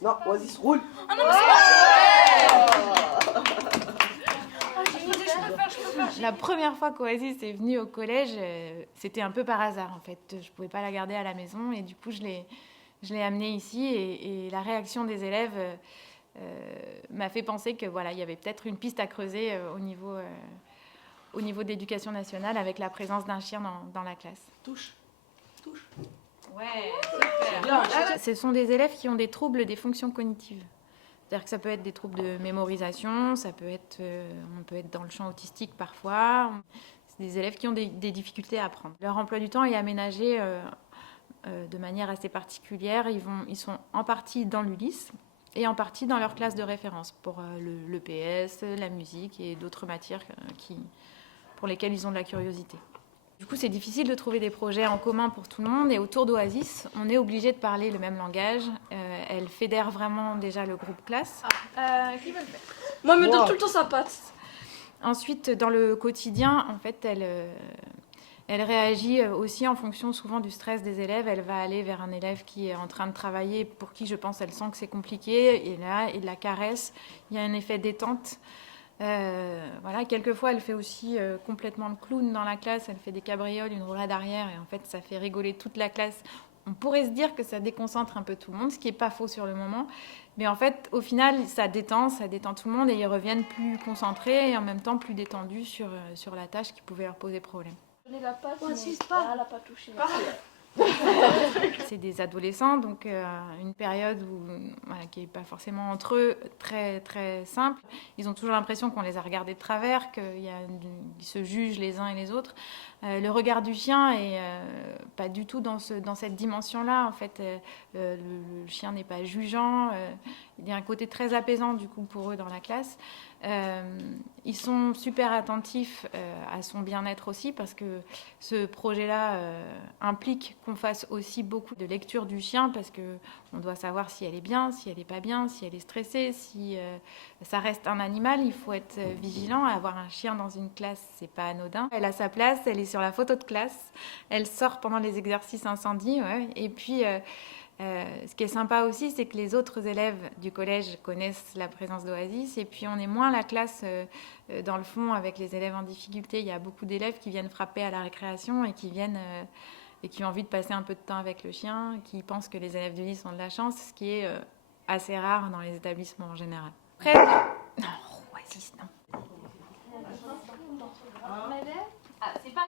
Non, Oasis, roule. Ah non, mais La première fois qu'Oasis est venue au collège, c'était un peu par hasard en fait. Je pouvais pas la garder à la maison et du coup je l'ai amenée ici et la réaction des élèves m'a fait penser que voilà, il y avait peut-être une piste à creuser au niveau de l'éducation nationale avec la présence d'un chien dans la classe. Touche. Ouais, super. Ce sont des élèves qui ont des troubles des fonctions cognitives. C'est-à-dire que ça peut être des troubles de mémorisation, ça peut être, on peut être dans le champ autistique parfois. C'est des élèves qui ont des difficultés à apprendre. Leur emploi du temps est aménagé de manière assez particulière. Ils sont en partie dans l'ULIS et en partie dans leur classe de référence pour l'EPS, la musique et d'autres matières pour lesquelles ils ont de la curiosité. Du coup, c'est difficile de trouver des projets en commun pour tout le monde. Et autour d'Oasis, on est obligé de parler le même langage. Elle fédère vraiment déjà le groupe classe. Qui va le faire? Moi, elle me donne tout le temps sa patte. Ensuite, dans le quotidien, en fait, elle réagit aussi en fonction souvent du stress des élèves. Elle va aller vers un élève qui est en train de travailler, pour qui je pense elle sent que c'est compliqué. Et là, il la caresse. Il y a un effet détente. Voilà, quelquefois elle fait aussi complètement le clown dans la classe, elle fait des cabrioles, une roulade arrière et en fait ça fait rigoler toute la classe. On pourrait se dire que ça déconcentre un peu tout le monde, ce qui n'est pas faux sur le moment, mais en fait au final ça détend tout le monde et ils reviennent plus concentrés et en même temps plus détendus sur la tâche qui pouvait leur poser problème. Je la patte, mais Insiste pas. elle a pas touché. C'est des adolescents, donc une période voilà, qui n'est pas forcément entre eux très, très simple. Ils ont toujours l'impression qu'on les a regardés de travers, qu'ils se jugent les uns et les autres. Le regard du chien est pas du tout dans cette dimension-là. En fait, le chien n'est pas jugeant. Il y a un côté très apaisant du coup pour eux dans la classe. Ils sont super attentifs à son bien-être aussi parce que ce projet-là implique qu'on fasse aussi beaucoup de lecture du chien parce qu'on doit savoir si elle est bien, si elle n'est pas bien, si elle est stressée, si ça reste un animal. Il faut être vigilant. Avoir un chien dans une classe, c'est pas anodin. Elle a sa place, elle est sur la photo de classe, elle sort pendant les exercices incendie, ouais. Et puis ce qui est sympa aussi, c'est que les autres élèves du collège connaissent la présence d'Oasis et puis on est moins la classe dans le fond avec les élèves en difficulté. Il y a beaucoup d'élèves qui viennent frapper à la récréation et qui viennent et qui ont envie de passer un peu de temps avec le chien, qui pensent que les élèves du lycée ont de la chance, ce qui est assez rare dans les établissements en général. Après, non, Oasis, non.